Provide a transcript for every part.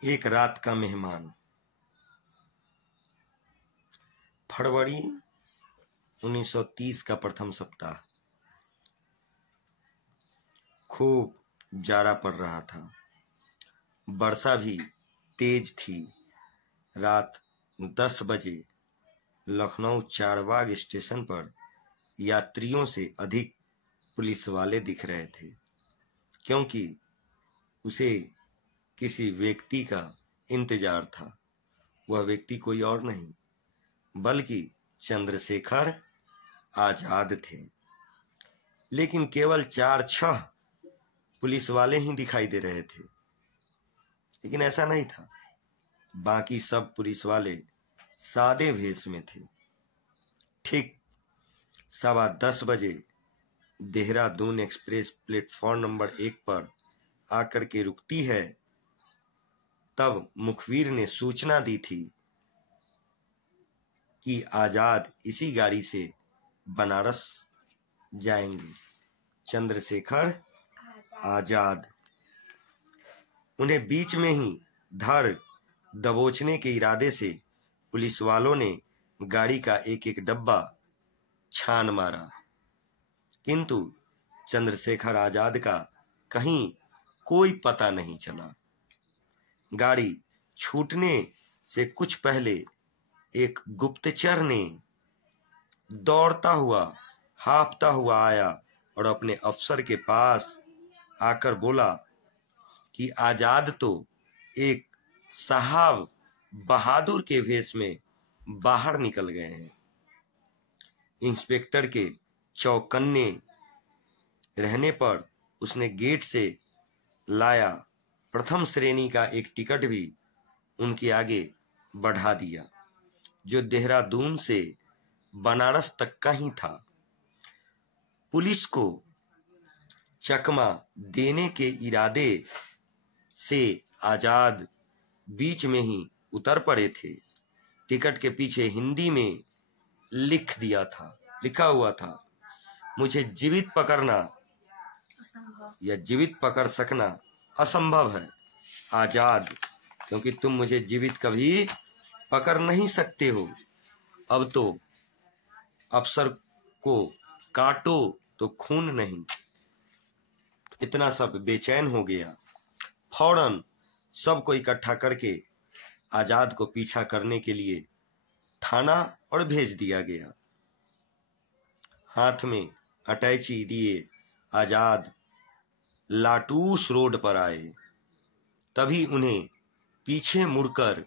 एक रात का मेहमान। फरवरी 1930 का प्रथम सप्ताह। खूब जाड़ा पड़ रहा था, वर्षा भी तेज थी। रात 10 बजे लखनऊ चारबाग स्टेशन पर यात्रियों से अधिक पुलिस वाले दिख रहे थे, क्योंकि उसे किसी व्यक्ति का इंतजार था। वह व्यक्ति कोई और नहीं बल्कि चंद्रशेखर आजाद थे। लेकिन केवल 4-6 पुलिस वाले ही दिखाई दे रहे थे, लेकिन ऐसा नहीं था। बाकी सब पुलिस वाले सादे भेष में थे। ठीक 10:15 बजे देहरादून एक्सप्रेस प्लेटफॉर्म नंबर 1 पर आकर के रुकती है, तब मुखबिर ने सूचना दी थी कि आजाद इसी गाड़ी से बनारस जाएंगे। चंद्रशेखर आजाद। उन्हें बीच में ही धर दबोचने के इरादे से पुलिस वालों ने गाड़ी का एक एक डब्बा छान मारा, किंतु चंद्रशेखर आजाद का कहीं कोई पता नहीं चला। गाड़ी छूटने से कुछ पहले एक गुप्तचर ने दौड़ता हुआ हांफता हुआ आया और अपने अफसर के पास आकर बोला कि आजाद तो एक साहब बहादुर के भेष में बाहर निकल गए हैं। इंस्पेक्टर के चौकन्ने रहने पर उसने गेट से लाया प्रथम श्रेणी का एक टिकट भी उनके आगे बढ़ा दिया, जो देहरादून से बनारस तक का ही था। पुलिस को चकमा देने के इरादे से आजाद बीच में ही उतर पड़े थे। टिकट के पीछे हिंदी में लिखा हुआ था, मुझे जीवित पकड़ना या जीवित पकड़ सकना असंभव है आजाद, क्योंकि तुम मुझे जीवित कभी पकड़ नहीं सकते हो। अब तो अफसर को काटो तो खून नहीं। इतना सब बेचैन हो गया। फौरन सबको इकट्ठा करके आजाद को पीछा करने के लिए थाना और भेज दिया गया। हाथ में अटैची दिए आजाद लाटूस रोड पर आए। तभी उन्हें पीछे मुड़कर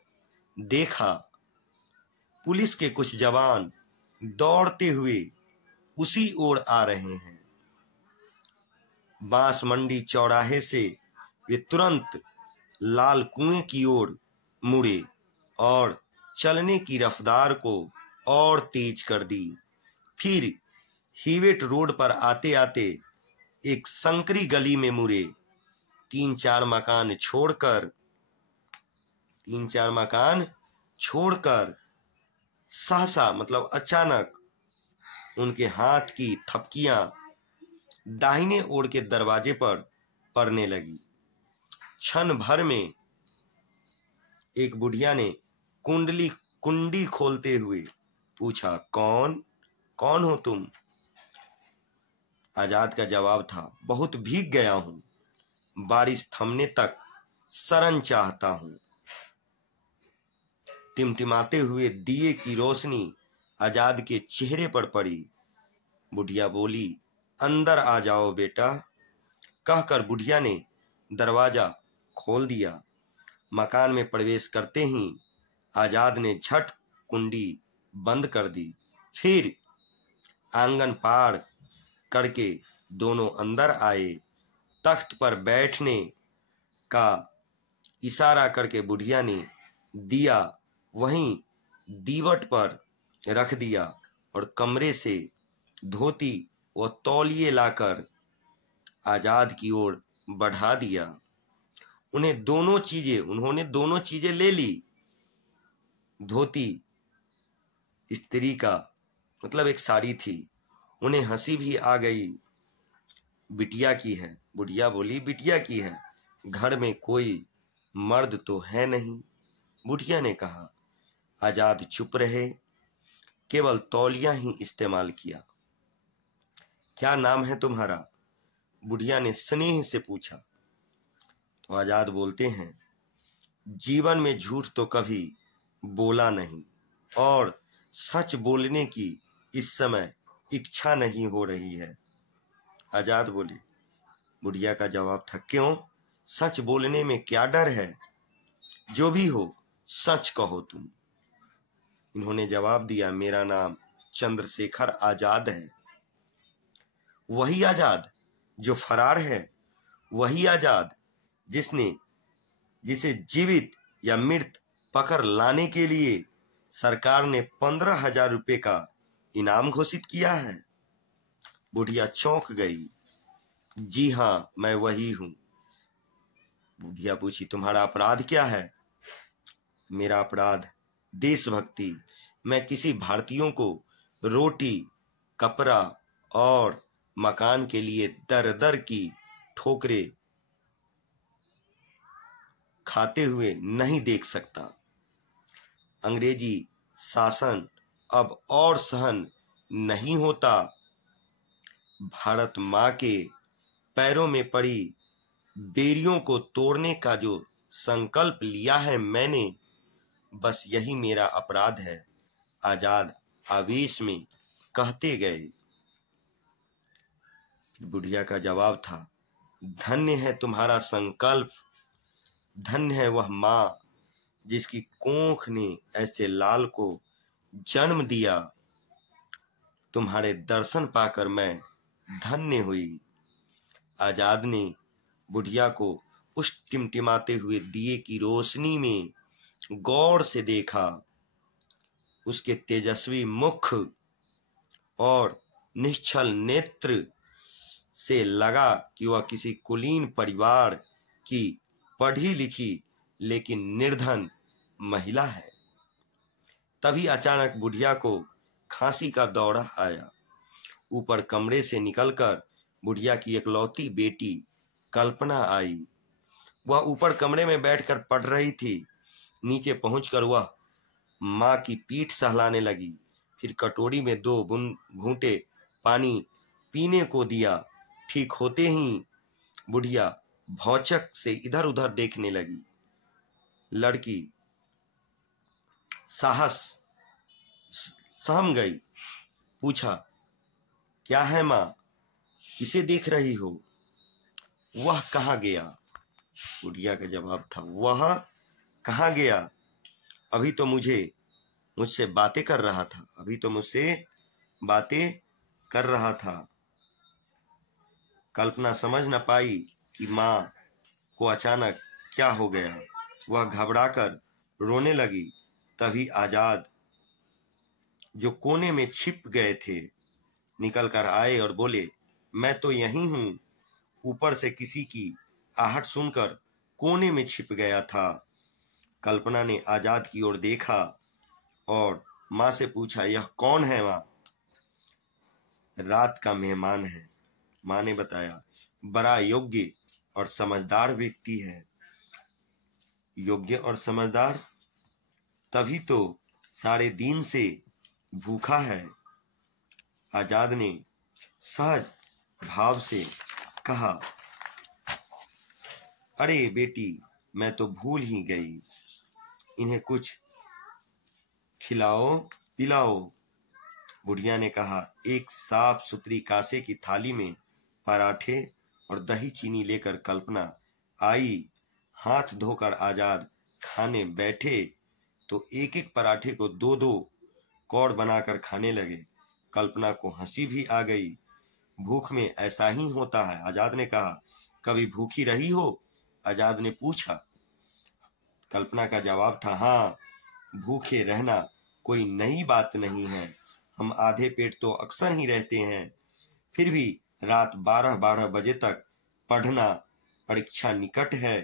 देखा, पुलिस के कुछ जवान दौड़ते हुए उसी ओर आ रहे हैं। बांस मंडी चौराहे से वे तुरंत लाल कुएं की ओर मुड़े और चलने की रफ्तार को और तेज कर दी। फिर हीवेट रोड पर आते आते एक संकरी गली में मुड़े। 3-4 मकान छोड़कर सहसा मतलब अचानक उनके हाथ की थपकियां दाहिने ओर के दरवाजे पर पड़ने लगी। क्षण भर में एक बुढ़िया ने कुंडी खोलते हुए पूछा, कौन हो तुम? आजाद का जवाब था, बहुत भीग गया हूं, बारिश थमने तक शरण चाहता हूं। टिमटिमाते हुए दिए की रोशनी आजाद के चेहरे पर पड़ी। बुढ़िया बोली, अंदर आ जाओ बेटा। कहकर बुढ़िया ने दरवाजा खोल दिया। मकान में प्रवेश करते ही आजाद ने झट कुंडी बंद कर दी। फिर आंगन पार करके दोनों अंदर आए। तख्त पर बैठने का इशारा करके बुढ़िया ने दिया वहीं दीवट पर रख दिया और कमरे से धोती व तौलिए लाकर आजाद की ओर बढ़ा दिया। उन्होंने दोनों चीजें ले ली। धोती स्त्री का मतलब एक साड़ी थी। उन्हें हंसी भी आ गई। बिटिया की है। बुढ़िया बोली, बिटिया की है, घर में कोई मर्द तो है नहीं। बुढ़िया ने कहा। आजाद चुप रहे, केवल तौलिया ही इस्तेमाल किया। क्या नाम है तुम्हारा? बुढ़िया ने स्नेह से पूछा। तो आजाद बोलते हैं, जीवन में झूठ तो कभी बोला नहीं और सच बोलने की इस समय इच्छा नहीं हो रही है। आजाद बोले। बुढ़िया का जवाब था, क्यों? सच बोलने में क्या डर है? जो भी हो सच कहो तुम। इन्होंने जवाब दिया, मेरा नाम चंद्रशेखर आजाद है। वही आजाद जो फरार है, वही आजाद जिसे जीवित या मृत पकड़ लाने के लिए सरकार ने 15,000 रुपए का इनाम घोषित किया है। बुढ़िया चौंक गई। जी हाँ, मैं वही हूं। बुढ़िया पूछी, तुम्हारा अपराध क्या है? मेरा अपराध देशभक्ति। मैं किसी भारतीयों को रोटी, कपड़ा और मकान के लिए दर दर की ठोकरें खाते हुए नहीं देख सकता। अंग्रेजी शासन अब और सहन नहीं होता। भारत माँ के पैरों में पड़ी बेरियों को तोड़ने का जो संकल्प लिया है मैंने, बस यही मेरा अपराध है। आजाद आवेश में कहते गए। बुढ़िया का जवाब था, धन्य है तुम्हारा संकल्प, धन्य है वह माँ जिसकी कोख ने ऐसे लाल को जन्म दिया। तुम्हारे दर्शन पाकर मैं धन्य हुई। आजाद ने बुढ़िया को उस टिमटिमाते हुए दिए की रोशनी में गौर से देखा। उसके तेजस्वी मुख और निश्चल नेत्र से लगा कि वह किसी कुलीन परिवार की पढ़ी लिखी लेकिन निर्धन महिला है। तभी अचानक बुढ़िया को खांसी का दौरा आया। ऊपर कमरे से निकलकर बुढ़िया की इकलौती बेटी कल्पना आई। वह ऊपर कमरे में बैठकर पढ़ रही थी। नीचे पहुंचकर वह माँ की पीठ सहलाने लगी। फिर कटोरी में 2 घूंटे पानी पीने को दिया। ठीक होते ही बुढ़िया भौचक से इधर उधर देखने लगी। लड़की साहस सहम गई। पूछा, क्या है माँ, किसे देख रही हो? वह कहाँ गया? बुढ़िया का जवाब था, वह कहाँ गया? अभी तो मुझसे बातें कर रहा था। अभी तो मुझसे बातें कर रहा था। कल्पना समझ न पाई कि माँ को अचानक क्या हो गया। वह घबराकर रोने लगी। तभी आजाद, जो कोने में छिप गए थे, निकल कर आए और बोले, मैं तो यहीं हूँ। ऊपर से किसी की आहट सुनकर कोने में छिप गया था। कल्पना ने आजाद की ओर देखा और माँ से पूछा, यह कौन है माँ? रात का मेहमान है, माँ ने बताया। बड़ा योग्य और समझदार व्यक्ति है। योग्य और समझदार? तभी तो सारे दिन से भूखा है। आजाद ने सहज भाव से कहा, अरे बेटी, मैं तो भूल ही गई। इन्हें कुछ खिलाओ पिलाओ। बुढ़िया ने कहा। एक साफ सुथरी कांसे की थाली में पराठे और दही चीनी लेकर कल्पना आई। हाथ धोकर आजाद खाने बैठे तो एक एक पराठे को 2-2 कौड़ बनाकर खाने लगे। कल्पना को हंसी भी आ गई। भूख में ऐसा ही होता है, आजाद ने कहा। कभी भूखी रही हो? आजाद ने पूछा। कल्पना का जवाब था, हाँ, भूखे रहना कोई नई बात नहीं है। हम आधे पेट तो अक्सर ही रहते हैं। फिर भी रात 12-12 बजे तक पढ़ना, परीक्षा निकट है।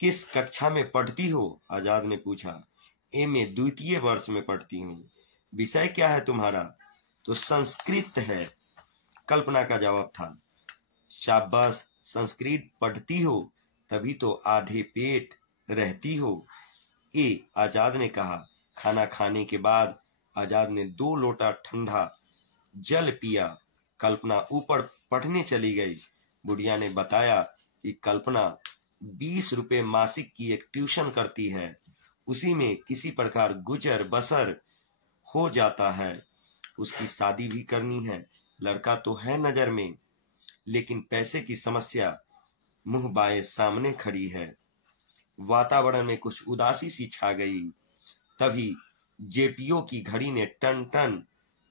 किस कक्षा में पढ़ती हो? आजाद ने पूछा। एमए द्वितीय वर्ष में पढ़ती हूँ। विषय क्या है तुम्हारा? तो संस्कृत है, कल्पना का जवाब था। शाबाश, संस्कृत पढ़ती हो तभी तो आधे पेट रहती हो। आजाद ने कहा। खाना खाने के बाद आजाद ने 2 लोटा ठंडा जल पिया। कल्पना ऊपर पढ़ने चली गई। बुढ़िया ने बताया कि कल्पना 20 रुपए मासिक की एक ट्यूशन करती है, उसी में किसी प्रकार गुजर बसर हो जाता है। उसकी शादी भी करनी है, लड़का तो है नजर में, लेकिन पैसे की समस्या मुंह बाए सामने खड़ी है। वातावरण में कुछ उदासी सी छा गई। तभी जेपीओ की घड़ी ने टन टन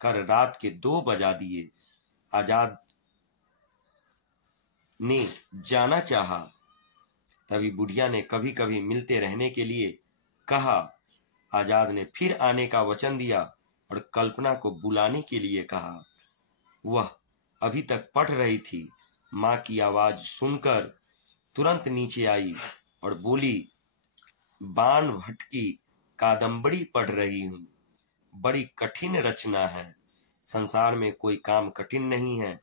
कर रात के 2 बजा दिए। आजाद ने जाना चाहा। तभी बुढ़िया ने कभी कभी मिलते रहने के लिए कहा। आजाद ने फिर आने का वचन दिया और कल्पना को बुलाने के लिए कहा। वह अभी तक पढ़ रही थी। माँ की आवाज सुनकर तुरंत नीचे आई और बोली, बाण भट्ट की कादम्बरी पढ़ रही हूँ। बड़ी कठिन रचना है। संसार में कोई काम कठिन नहीं है।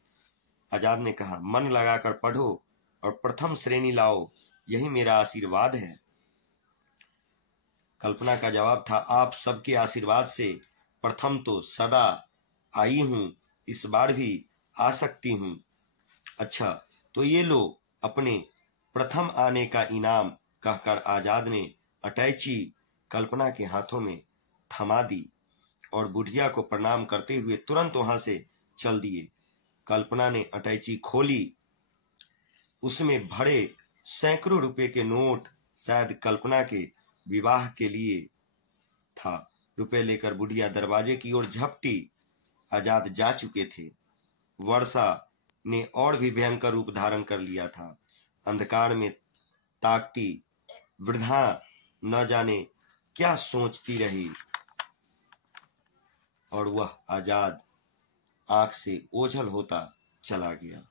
आजाद ने कहा, मन लगाकर पढ़ो और प्रथम श्रेणी लाओ, यही मेरा आशीर्वाद है। कल्पना का जवाब था, आप सबके आशीर्वाद से प्रथम तो सदा आई हूँ, इस बार भी आ सकती हूँ। अच्छा, तो ये लो अपने प्रथम आने का इनाम, कहकर आजाद ने अटैची कल्पना के हाथों में थमा दी और बुढ़िया को प्रणाम करते हुए तुरंत वहां से चल दिए। कल्पना ने अटैची खोली। उसमें भरे सैकड़ों रुपए के नोट, शायद कल्पना के विवाह के लिए था। रुपए लेकर बुढ़िया दरवाजे की ओर झपटी। आजाद जा चुके थे। वर्षा ने और भी भयंकर रूप धारण कर लिया था। अंधकार में ताकती वृद्धा न जाने क्या सोचती रही और वह आजाद आंख से ओझल होता चला गया।